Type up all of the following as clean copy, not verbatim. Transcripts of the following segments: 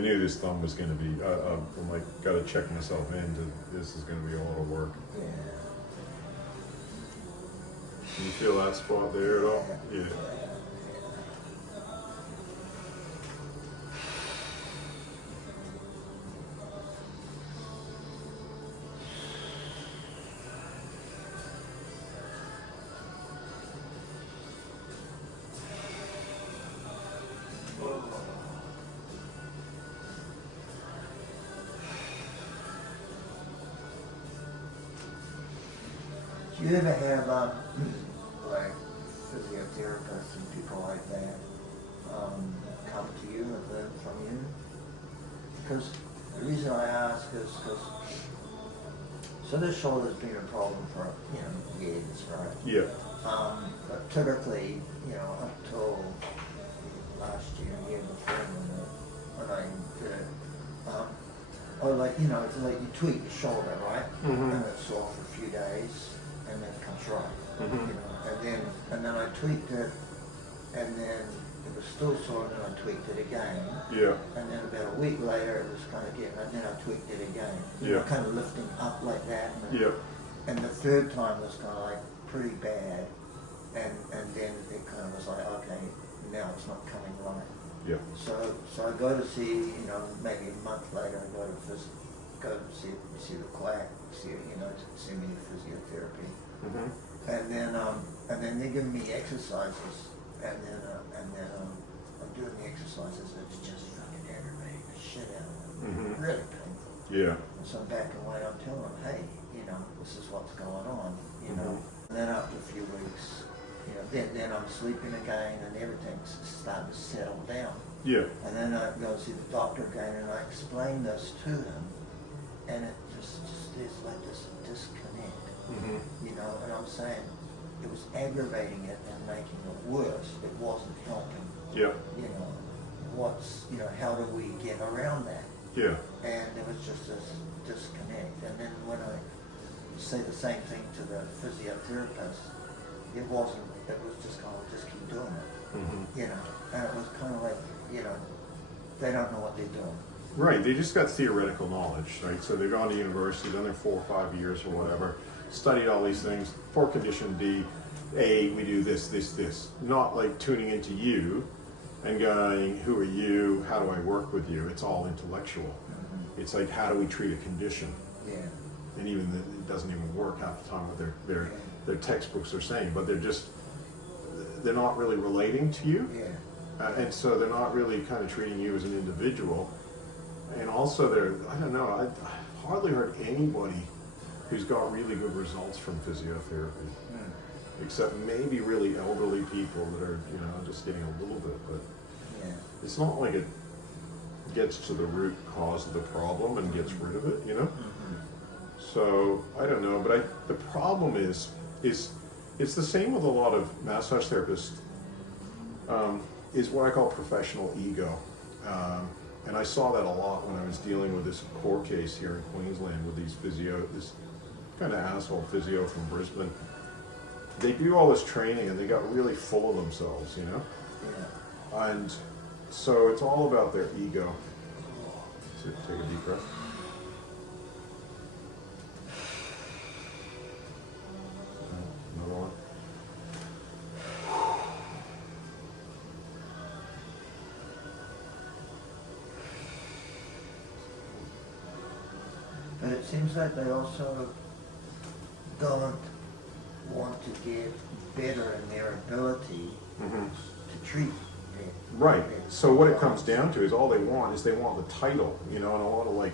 I knew this thumb was going to be, I'm like, got to check myself into, this is going to be a lot of work. Yeah. Can you feel that spot there at all? Yeah. Do you ever have like physiotherapists and people like that come to you and learn from you? Because the reason I ask is because so this shoulder's been a problem for years, right? Yeah. But typically, up till last year before when I did it, or it's like you tweak the shoulder, right? Mm-hmm. And it's sore for a few days, and then it comes right. Mm-hmm. And then I tweaked it, and then it was still sore, and then I tweaked it again. Yeah. And then about a week later, it was kind of again, and then I tweaked it again. Yeah. Kind of lifting up like that. Yeah. And the third time was kind of like pretty bad, and then it kind of was like, okay, now it's not coming right. Yeah. So I go to see, maybe a month later, I go to see the quack, see me physiotherapy, and then they're giving me exercises, and then I'm doing the exercises. It's just fucking aggravating the shit out of them, really painful. Yeah. And so I'm back away. I'm telling them, hey, this is what's going on, And then after a few weeks, then I'm sleeping again, and everything's starting to settle down. Yeah. And then I go see the doctor again, and I explain this to him, and it just there's like this disconnect, And I'm saying it was aggravating it and making it worse. It wasn't helping. Yeah. How do we get around that? Yeah. And there was just this disconnect. And then when I say the same thing to the physiotherapist, it was just kind of just keep doing it, and it was kind of like, they don't know what they're doing. Right, they just got theoretical knowledge, right? So they've gone to university, done their 4 or 5 years or whatever, studied all these things. For condition D, A, we do this, this, this. Not like tuning into you and going, who are you? How do I work with you? It's all intellectual. It's like, how do we treat a condition? Yeah. And even it doesn't even work half the time what their textbooks are saying, but they're not really relating to you. Yeah. And so they're not really kind of treating you as an individual. And also I don't know, I've hardly heard anybody who's got really good results from physiotherapy. Except maybe really elderly people that are, just getting a little bit, but it's not like it gets to the root cause of the problem and gets rid of it, So, I don't know, but the problem is it's the same with a lot of massage therapists, is what I call professional ego. And I saw that a lot when I was dealing with this court case here in Queensland with this kind of asshole physio from Brisbane. They do all this training and they got really full of themselves, Yeah. And so it's all about their ego. So take a deep breath. Another one. But it seems like they also don't want to get better in their ability to treat it. Right. So what it comes down to is all they want the title, and a lot of like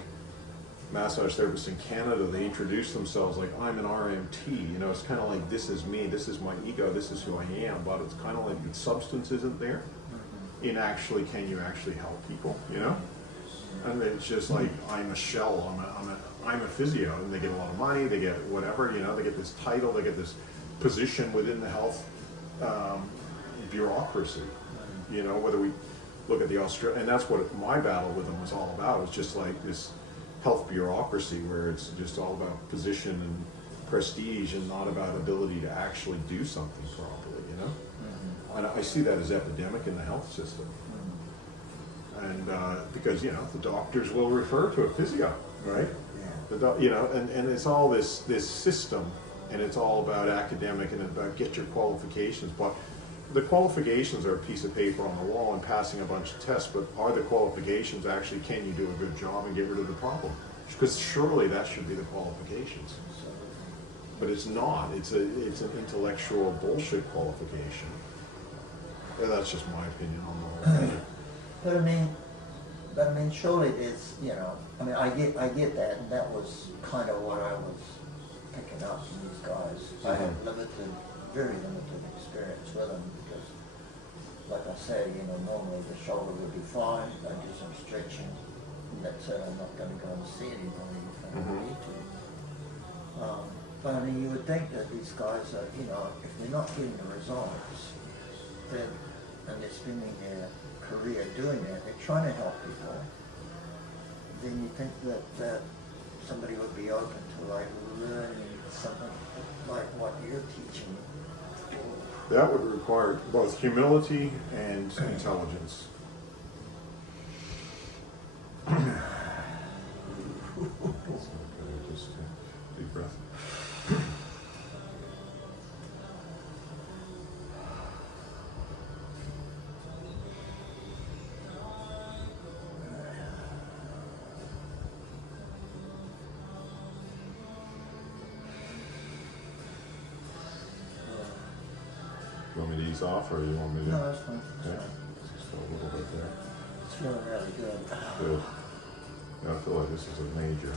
massage therapists in Canada, they introduce themselves like, I'm an RMT, it's kind of like, this is me, this is my ego, this is who I am, but it's kind of like the substance isn't there in actually, can you actually help people, And it's just like, I'm a shell, I'm a physio, and they get a lot of money, they get whatever, they get this title, they get this position within the health bureaucracy, whether we look at the Australia, and that's what my battle with them was all about. It's just like this health bureaucracy where it's just all about position and prestige and not about ability to actually do something properly, And I see that as epidemic in the health system. and because the doctors will refer to a physio, right? And it's all this system, and it's all about academic and about get your qualifications, but the qualifications are a piece of paper on the wall and passing a bunch of tests, but are the qualifications actually, can you do a good job and get rid of the problem? Because surely that should be the qualifications. But it's not. It's an intellectual bullshit qualification. And that's just my opinion on the whole thing. But I mean, surely it's, I get that, and that was kind of what I was picking up from these guys. I had very limited experience with them because, like I said, normally the shoulder would be fine. I do some stretching, and that's it. I'm not going to go and see anybody if I don't need to. But I mean, you would think that these guys are, if they're not getting the results, then, and they're spending their career doing that, they're trying to help people, then you think that somebody would be open to like learning something like what you're teaching. That would require both humility and intelligence. Just deep breath. You want me to ease off, or you want me to? No, that's fine. Yeah, just a little bit there. It's feeling really good. Good. Yeah, I feel like this is a major.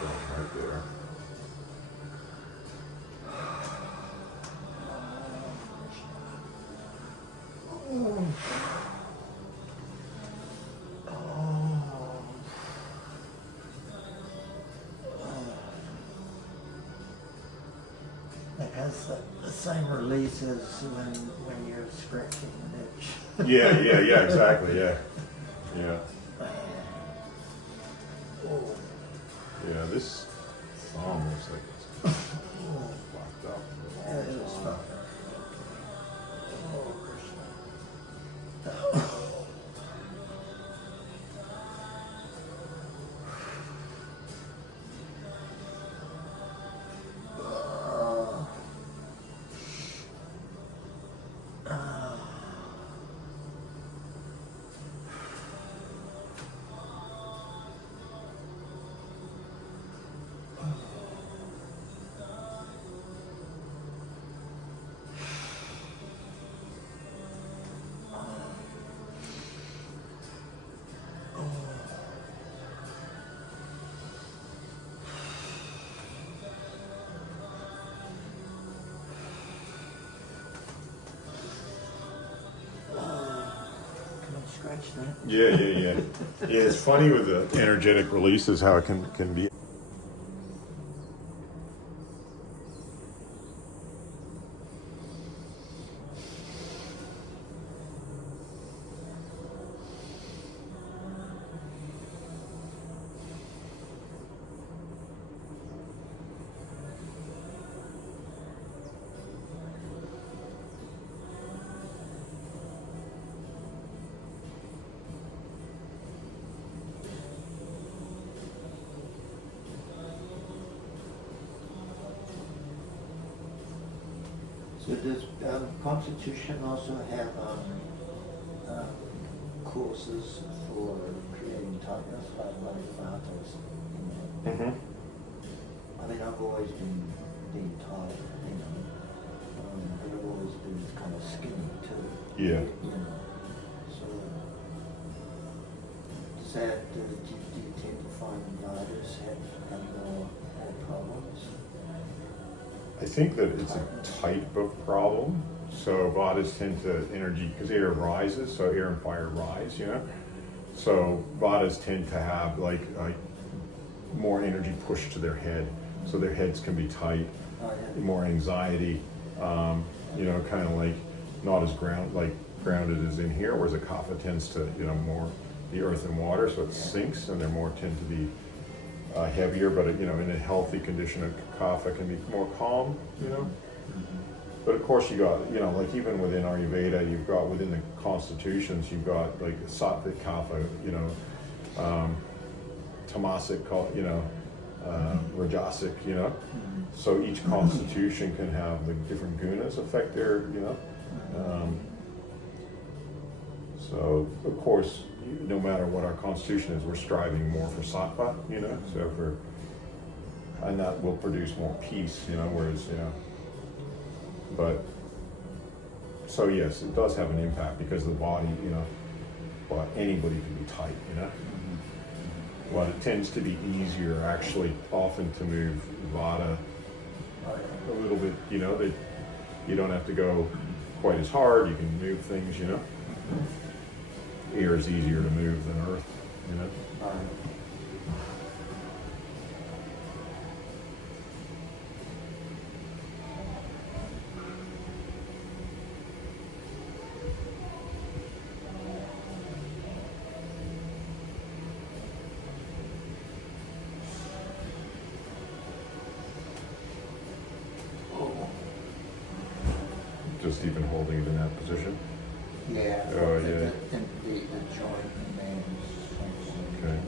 Right there. It has the same release as when you're scratching an itch. Yeah, exactly, yeah. Yeah, this thumb looks like it's fucked up. Yeah, it is fucked up. Oh, Krishna. Scratch that. Yeah. Yeah, it's funny with the energetic releases how it can be. So does Constitution also have courses for creating tightness, like arthritis? Mm-hmm. I mean, I've always been tight, but I've always been kind of skinny too. Yeah. So does that, do you tend to find riders have more problems? I think that it's a type of problem. So Vadas tend to energy, because air rises, so air and fire rise, So Vadas tend to have like more energy pushed to their head, so their heads can be tight, more anxiety, kind of like not as grounded as in here, whereas a kapha tends to, more the earth and water, so it sinks, and they're more tend to be heavier, but in a healthy condition, a kapha can be more calm, But of course you got, like even within Ayurveda, you've got within the constitutions, you've got like sattvic, kapha, tamasic, rajasic, So each constitution can have the different gunas affect their, so of course, no matter what our constitution is, we're striving more for sattva, and that will produce more peace, whereas, but, so yes, it does have an impact because the body, well, anybody can be tight, Well, it tends to be easier actually often to move vata a little bit, that you don't have to go quite as hard, you can move things, Air is easier to move than earth, Just even holding it in that position. Yeah. Oh, yeah. The joint remains. Okay.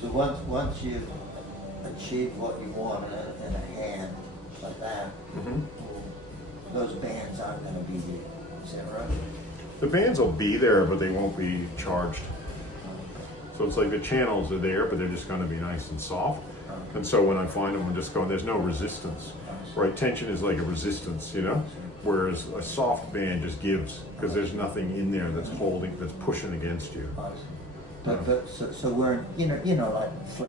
So once you've achieved what you want in a hand like that, those bands aren't going to be there. Is that right? The bands will be there, but they won't be charged. So it's like the channels are there, but they're just going to be nice and soft. And so when I find them, I'm just going, there's no resistance. Right? Tension is like a resistance, Whereas a soft band just gives, because there's nothing in there that's holding, that's pushing against you. But so we're, like